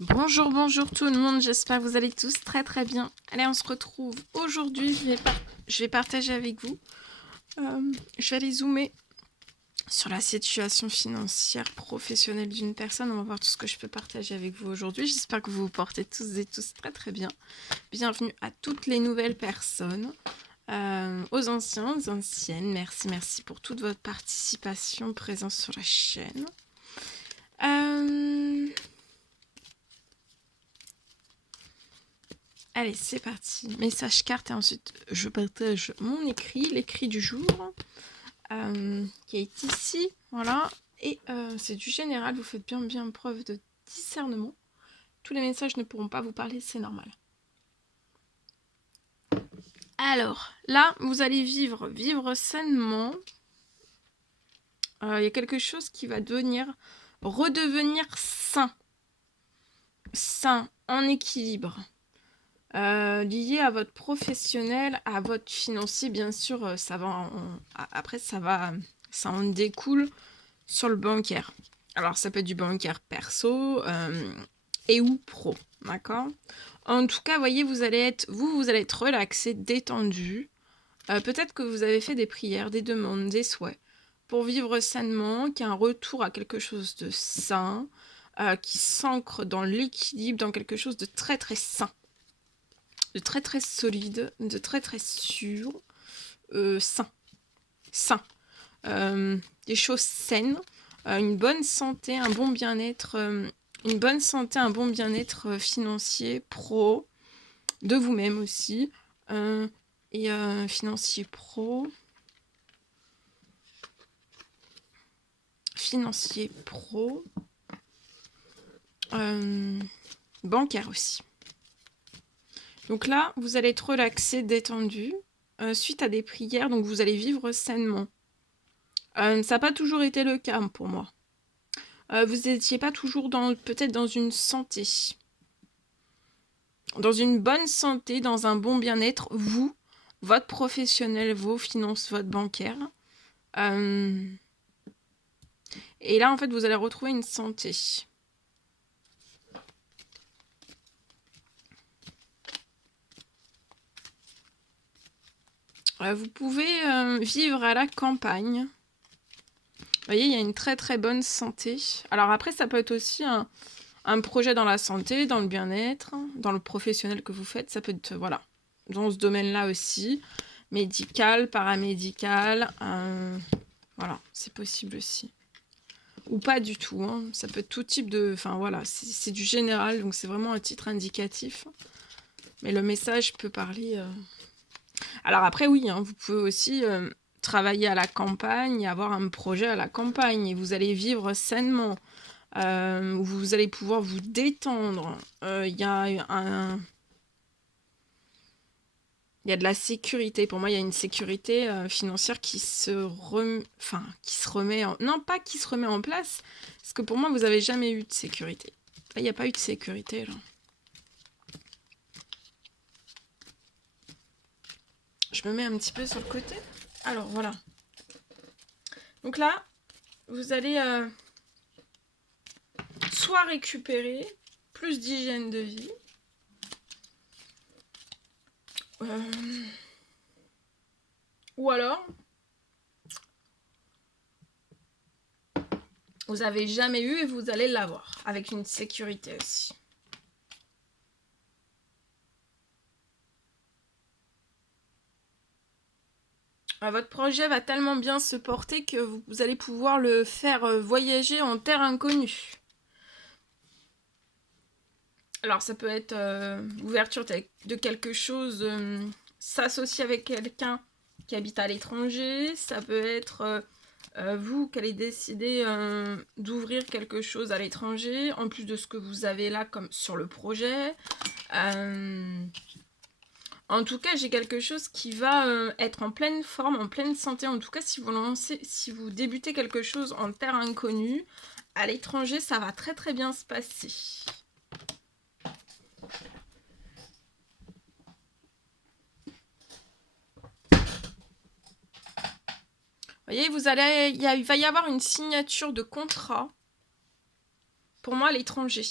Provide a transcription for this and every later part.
Bonjour, bonjour tout le monde, j'espère que vous allez tous très très bien. Allez, on se retrouve aujourd'hui, je vais partager avec vous, je vais aller zoomer sur la situation financière professionnelle d'une personne. On va voir tout ce que je peux partager avec vous aujourd'hui. J'espère que vous vous portez tous et tous très très bien. Bienvenue à toutes les nouvelles personnes, aux anciens, aux anciennes. Merci pour toute votre participation, présence sur la chaîne. Allez, c'est parti. Message carte et ensuite je partage mon écrit, l'écrit du jour, qui est ici. Voilà. Et c'est du général, vous faites bien preuve de discernement. Tous les messages ne pourront pas vous parler, c'est normal. Alors, là, vous allez vivre sainement. Il y a quelque chose qui va redevenir sain. Sain, en équilibre. Lié à votre professionnel, à votre financier, bien sûr, après ça en découle sur le bancaire. Alors ça peut être du bancaire perso et ou pro, d'accord. En tout cas, voyez, vous allez être relaxé, détendu. Peut-être que vous avez fait des prières, des demandes, des souhaits pour vivre sainement, qu'il y a un retour à quelque chose de sain, qui s'ancre dans l'équilibre, dans quelque chose de très très sain, de très très solide, de très très sûr, sain, des choses saines, une bonne santé, un bon bien-être, financier, pro, de vous-même aussi, et financier pro, bancaire aussi. Donc là, vous allez être relaxé, détendu, suite à des prières, donc vous allez vivre sainement. Ça n'a pas toujours été le cas pour moi. Vous n'étiez pas toujours peut-être dans une santé. Dans une bonne santé, dans un bon bien-être, vous, votre professionnel, vos finances, votre bancaire. Et là, en fait, vous allez retrouver une santé. Vous pouvez vivre à la campagne. Vous voyez, il y a une très très bonne santé. Alors après, ça peut être aussi un projet dans la santé, dans le bien-être, dans le professionnel que vous faites. Ça peut être, voilà, dans ce domaine-là aussi. Médical, paramédical. Voilà, c'est possible aussi. Ou pas du tout, hein. Ça peut être tout type de... Enfin voilà, c'est du général, donc c'est vraiment un titre indicatif. Mais le message peut parler... Alors après, oui, hein, vous pouvez aussi travailler à la campagne, avoir un projet à la campagne, et vous allez vivre sainement. Vous allez pouvoir vous détendre. Il y a de la sécurité. Pour moi, il y a une sécurité financière qui se remet en... Non, pas qui se remet en place, parce que pour moi, vous n'avez jamais eu de sécurité. Là, il n'y a pas eu de sécurité, là. Je me mets un petit peu sur le côté. Alors, voilà. Donc là, vous allez soit récupérer plus d'hygiène de vie, ou alors vous avez jamais eu et vous allez l'avoir, avec une sécurité aussi. Votre projet va tellement bien se porter que vous allez pouvoir le faire voyager en terre inconnue. Alors ça peut être ouverture de quelque chose, s'associer avec quelqu'un qui habite à l'étranger, ça peut être vous qui allez décider d'ouvrir quelque chose à l'étranger, en plus de ce que vous avez là comme sur le projet. En tout cas, j'ai quelque chose qui va être en pleine forme, en pleine santé. En tout cas, si vous débutez quelque chose en terre inconnue, à l'étranger, ça va très très bien se passer. Vous voyez, il va y avoir une signature de contrat, pour moi, à l'étranger.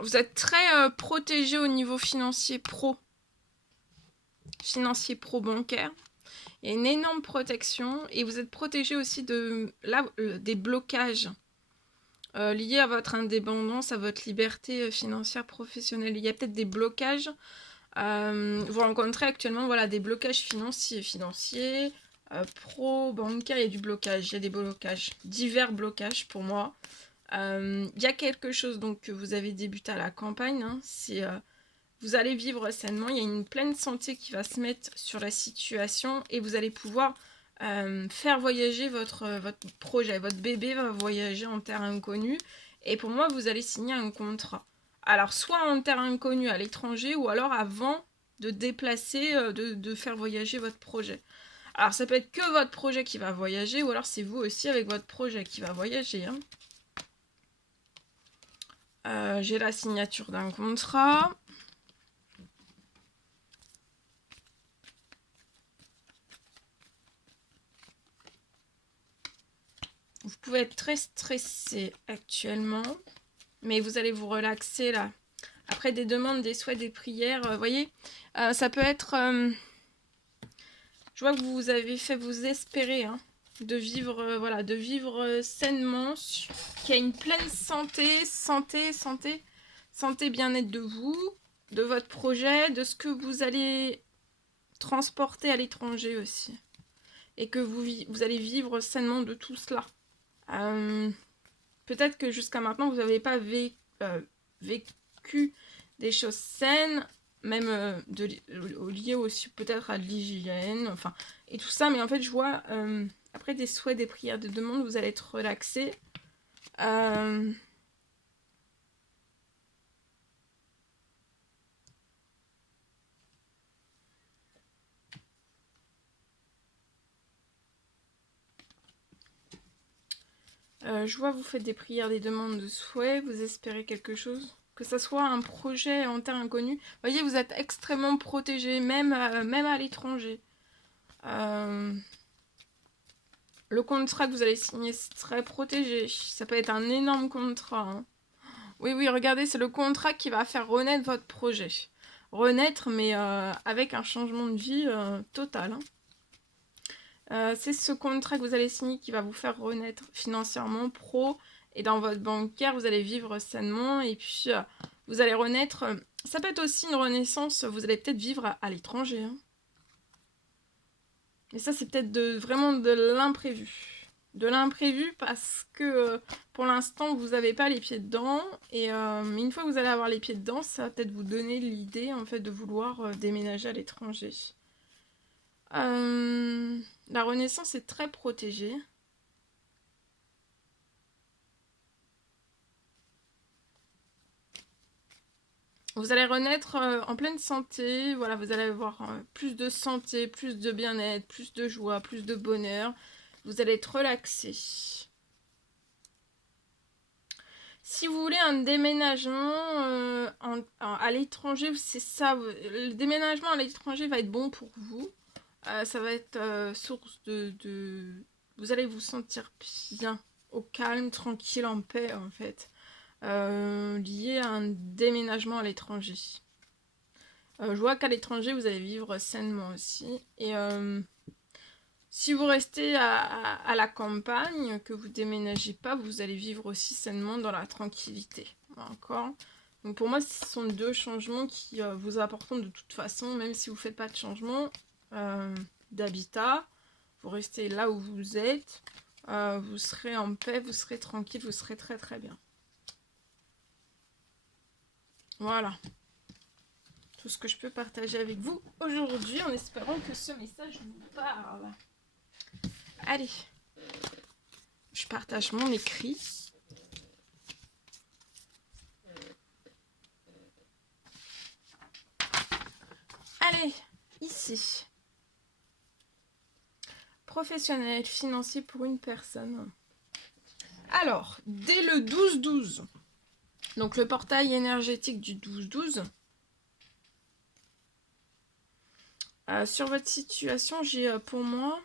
Vous êtes très protégé au niveau financier pro bancaire. Il y a une énorme protection et vous êtes protégé aussi de là, des blocages liés à votre indépendance, à votre liberté financière professionnelle. Il y a peut-être des blocages. Vous rencontrez actuellement voilà, des blocages financiers, pro, bancaire, il y a du blocage, il y a des blocages, divers blocages pour moi. Il y a quelque chose donc que vous avez débuté à la campagne, hein, c'est vous allez vivre sainement, il y a une pleine santé qui va se mettre sur la situation et vous allez pouvoir faire voyager votre projet. Votre bébé va voyager en terre inconnue et pour moi, vous allez signer un contrat. Alors, soit en terre inconnue à l'étranger ou alors avant de déplacer, de faire voyager votre projet. Alors, ça peut être que votre projet qui va voyager ou alors c'est vous aussi avec votre projet qui va voyager. Hein. J'ai la signature d'un contrat. Vous pouvez être très stressé actuellement, mais vous allez vous relaxer là. Après des demandes, des souhaits, des prières, vous voyez, ça peut être... je vois que vous avez fait vous espérer hein, de vivre, voilà, de vivre sainement, qu'il y a une pleine santé, bien-être de vous, de votre projet, de ce que vous allez transporter à l'étranger aussi. Et que vous allez vivre sainement de tout cela. Peut-être que jusqu'à maintenant, vous n'avez pas vécu des choses saines, même liées aussi peut-être à l'hygiène, enfin, et tout ça. Mais en fait, je vois, après des souhaits, des prières, des demandes, vous allez être relaxé. Je vois, vous faites des prières, des demandes de souhaits, vous espérez quelque chose. Que ça soit un projet en terre inconnue. Vous voyez, vous êtes extrêmement protégé, même à l'étranger. Le contrat que vous allez signer, c'est très protégé. Ça peut être un énorme contrat. Hein. Oui, oui, regardez, c'est le contrat qui va faire renaître votre projet. Renaître, mais avec un changement de vie total. Hein. C'est ce contrat que vous allez signer qui va vous faire renaître financièrement, pro, et dans votre bancaire, vous allez vivre sainement, et puis vous allez renaître. Ça peut être aussi une renaissance, vous allez peut-être vivre à l'étranger. Hein. Mais ça, c'est peut-être vraiment de l'imprévu. De l'imprévu parce que pour l'instant, vous n'avez pas les pieds dedans. Mais une fois que vous allez avoir les pieds dedans, ça va peut-être vous donner l'idée en fait, de vouloir déménager à l'étranger. La Renaissance est très protégée. Vous allez renaître en pleine santé. Voilà, vous allez avoir plus de santé, plus de bien-être, plus de joie, plus de bonheur. Vous allez être relaxé. Si vous voulez un déménagement à l'étranger, c'est ça. Le déménagement à l'étranger va être bon pour vous. Ça va être source de... Vous allez vous sentir bien, au calme, tranquille, en paix, en fait. Lié à un déménagement à l'étranger. Je vois qu'à l'étranger, vous allez vivre sainement aussi. Et si vous restez à la campagne, que vous déménagez pas, vous allez vivre aussi sainement dans la tranquillité. D'accord. Donc pour moi, ce sont deux changements qui vous apporteront de toute façon, même si vous ne faites pas de changement d'habitat, vous restez là où vous êtes, vous serez en paix, vous serez tranquille, vous serez très très bien. Voilà. Tout ce que je peux partager avec vous aujourd'hui en espérant que ce message vous parle. Allez, je partage mon écrit. Allez, ici. Professionnel, financier pour une personne. Alors, dès le 12-12, donc le portail énergétique du 12-12, sur votre situation, j'ai pour moi,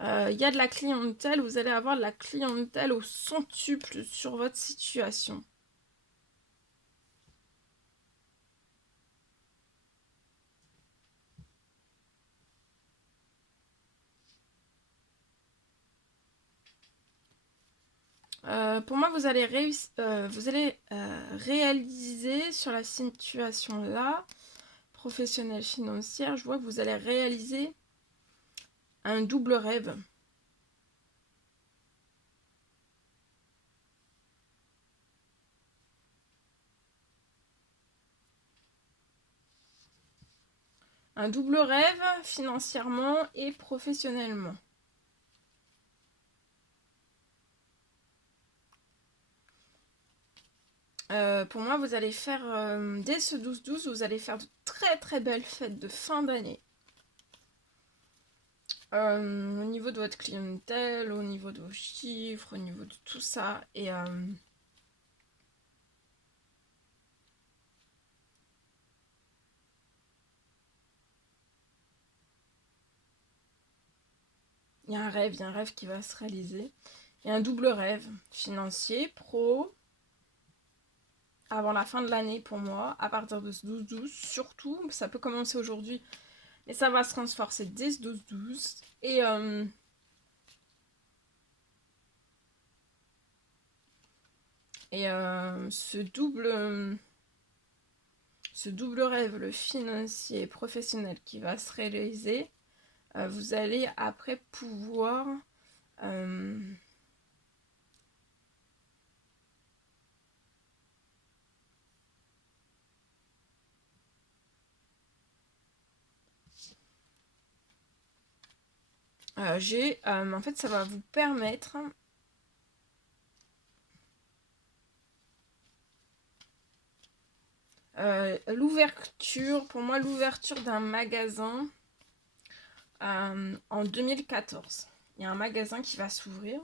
il y a de la clientèle, vous allez avoir de la clientèle au centuple sur votre situation. Pour moi, vous allez réaliser sur la situation là, professionnelle, financière, je vois que vous allez réaliser un double rêve. Un double rêve financièrement et professionnellement. Pour moi, vous allez faire, dès ce 12-12, vous allez faire de très très belles fêtes de fin d'année. Au niveau de votre clientèle, au niveau de vos chiffres, au niveau de tout ça. Et il y a un rêve qui va se réaliser. Il y a un double rêve financier, pro, avant la fin de l'année pour moi, à partir de ce 12-12, surtout, ça peut commencer aujourd'hui, mais ça va se renforcer dès ce 12-12. Et ce double rêve, le financier et professionnel qui va se réaliser, vous allez après pouvoir en fait, ça va vous permettre l'ouverture, pour moi, l'ouverture d'un magasin en 2014. Il y a un magasin qui va s'ouvrir.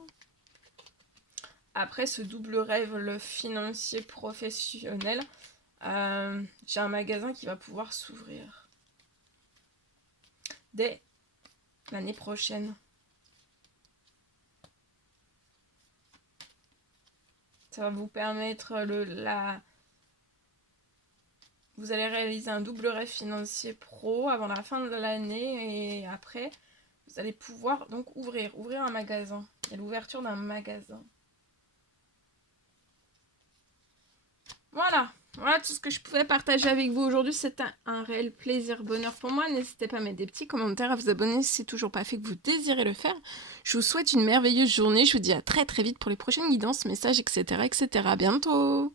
Après ce double rêve, le financier professionnel, j'ai un magasin qui va pouvoir s'ouvrir dès l'année prochaine. Ça va vous permettre vous allez réaliser un double rêve financier pro avant la fin de l'année et après, vous allez pouvoir donc ouvrir un magasin. Il y a l'ouverture d'un magasin. Voilà tout ce que je pouvais partager avec vous aujourd'hui. C'était un réel plaisir, bonheur pour moi. N'hésitez pas à mettre des petits commentaires, à vous abonner si c'est toujours pas fait, que vous désirez le faire. Je vous souhaite une merveilleuse journée. Je vous dis à très très vite pour les prochaines guidances, messages, etc. etc. À bientôt.